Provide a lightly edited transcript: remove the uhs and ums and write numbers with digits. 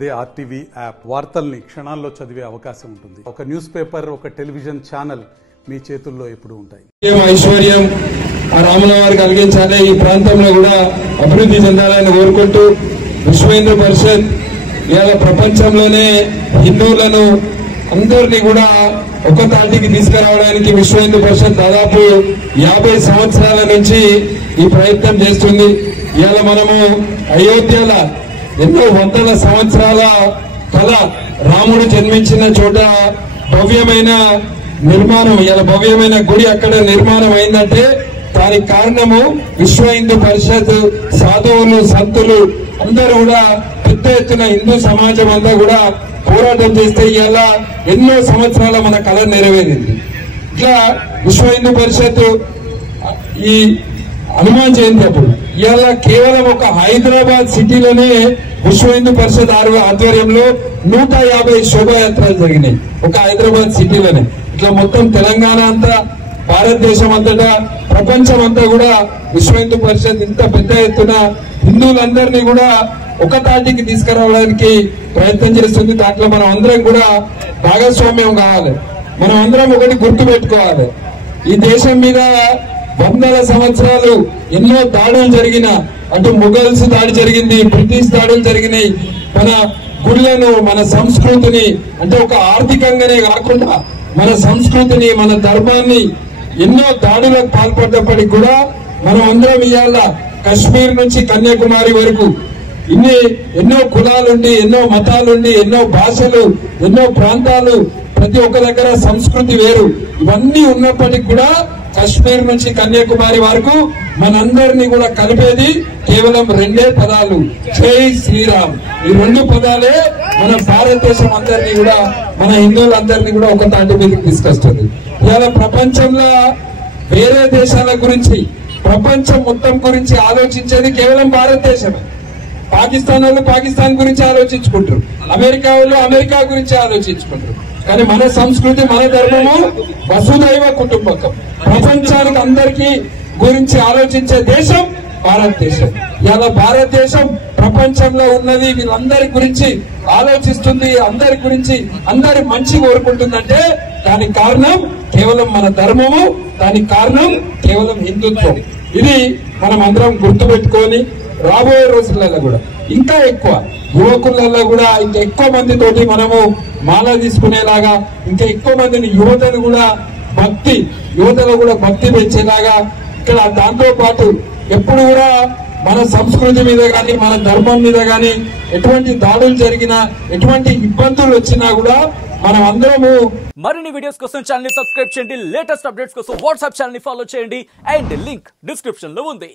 అదే RTV app వార్తల్ని క్షణాల్లో చదివే అవకాశం ఉంటుంది. ఒక న్యూస్ పేపర్, ఒక టెలివిజన్ ఛానల్ మీ చేతుల్లో ఎప్పుడు ఉంటాయి. ఐశ్వర్యం ఆ రాముల వారు కలిగించాలి, ఈ ప్రాంతంలో కూడా అభివృద్ధి చెందాలని కోరుకుంటూ విశ్వ హిందూ పరిషత్ ఇవాళ ప్రపంచంలోనే హిందువులను అందరినీ కూడా ఒక తాటికి తీసుకురావడానికి విశ్వ హిందూ పరిషత్ దాదాపు 50 సంవత్సరాల నుంచి ఈ ప్రయత్నం చేస్తుంది. ఇవాళ మనము అయోధ్యలో ఎన్నో వందల సంవత్సరాల కళ రాముడు జన్మించిన చోట భవ్యమైన నిర్మాణం, ఇలా భవ్యమైన గుడి అక్కడ నిర్మాణం అయిందంటే దానికి కారణము విశ్వ హిందూ పరిషత్ సాధువులు, సంతులు అందరూ కూడా పెద్ద ఎత్తున హిందూ సమాజం అంతా కూడా పోరాటం చేస్తే ఇవాళ ఎన్నో సంవత్సరాల మన కళ నెరవేరింది. ఇట్లా విశ్వ హిందూ పరిషత్ ఈ హనుమాన్ జయంతి అప్పుడు ఇవాళ కేవలం ఒక హైదరాబాద్ సిటీలోనే విశ్వ హిందూ పరిషత్ ఆధ్వర్యంలో 150 శోభాయాత్రలు జరిగినాయి ఒక హైదరాబాద్ సిటీలోనే. ఇట్లా మొత్తం తెలంగాణ అంతా, భారతదేశం అంతటా, ప్రపంచం అంతా కూడా విశ్వ హిందూ పరిషత్ ఇంత పెద్ద ఎత్తున హిందువులందరినీ కూడా ఒక తాటికి తీసుకురావడానికి ప్రయత్నం చేస్తుంది. దాంట్లో మనం అందరం కూడా భాగస్వామ్యం కావాలి. మనం అందరం ఒకటి గుర్తు పెట్టుకోవాలి, ఈ దేశం మీద వందల సంవత్సరాలు ఎన్నో దాడులు జరిగిన, అటు ముఘల్స్ దాడి జరిగింది, బ్రిటిష్ దాడులు జరిగినాయి. మన గుళ్ళను, మన సంస్కృతిని, అంటే ఒక ఆర్థికంగానే కాకుండా మన సంస్కృతిని, మన ధర్మాన్ని ఎన్నో దాడులకు పాల్పడ్డప్పటికి కూడా మనం అందరం ఇవాళ కశ్మీర్ నుంచి కన్యాకుమారి వరకు ఎన్నో కులాలుండి, ఎన్నో మతాలుండి, ఎన్నో భాషలు, ఎన్నో ప్రాంతాలు, ప్రతి ఒక్క దగ్గర సంస్కృతి వేరు, ఇవన్నీ ఉన్నప్పటికీ కూడా కశ్మీర్ నుంచి కన్యాకుమారి వరకు మనందరినీ కూడా కలిపేది కేవలం 2 పదాలు, జై శ్రీరామ్. ఈ 2 పదాలే మన భారతదేశం అందరినీ కూడా, మన హిందువులందరినీ కూడా ఒక తాటి మీదకి తీసుకొస్తుంది. ఇవాళ ప్రపంచంలో వేరే దేశాల గురించి, ప్రపంచం మొత్తం గురించి ఆలోచించేది కేవలం భారతదేశమే. పాకిస్తాన్ వాళ్ళు పాకిస్తాన్ గురించి ఆలోచించుకుంటారు, అమెరికా వాళ్ళు అమెరికా గురించి ఆలోచించుకుంటారు. కానీ మన సంస్కృతి, మన ధర్మము వసుదైవ కుటుంబకం. ప్రపంచానికి అందరికీ గురించి ఆలోచించే దేశం భారతదేశం. ఇలా భారతదేశం ప్రపంచంలో ఉన్నది వీళ్ళందరి గురించి ఆలోచిస్తుంది, అందరి గురించి అందరి మంచి కోరుకుంటుందంటే దానికి కారణం కేవలం మన ధర్మము, దానికి కారణం కేవలం హిందుత్వం. ఇది మనం అందరం గుర్తుపెట్టుకొని రాబోయే రోజులలో కూడా ఇంకా ఎక్కువ యువకులలో కూడా ఇంకా ఎక్కువ మందితోటి మనము మాల తీసుకునేలాగా, ఇంకా ఎక్కువ మందిని యువతను కూడా యువతలో కూడా భక్తి పెంచేలాగా, ఇక్కడ దాంతో పాటు ఎప్పుడు కూడా మన సంస్కృతి మీద గాని, మన ధర్మం మీద గాని ఎటువంటి దాడులు జరిగినా, ఎటువంటి ఇబ్బందులు వచ్చినా కూడా మనం అందరము మరిన్ని వీడియోస్ కోసం ఛానల్ ని సబ్స్క్రైబ్ చేయండి. లేటెస్ట్ అప్డేట్స్ కోసం వాట్సాప్ ఛానల్ ని ఫాలో చేయండి. అండ్ లింక్ డిస్క్రిప్షన్ లో ఉంది.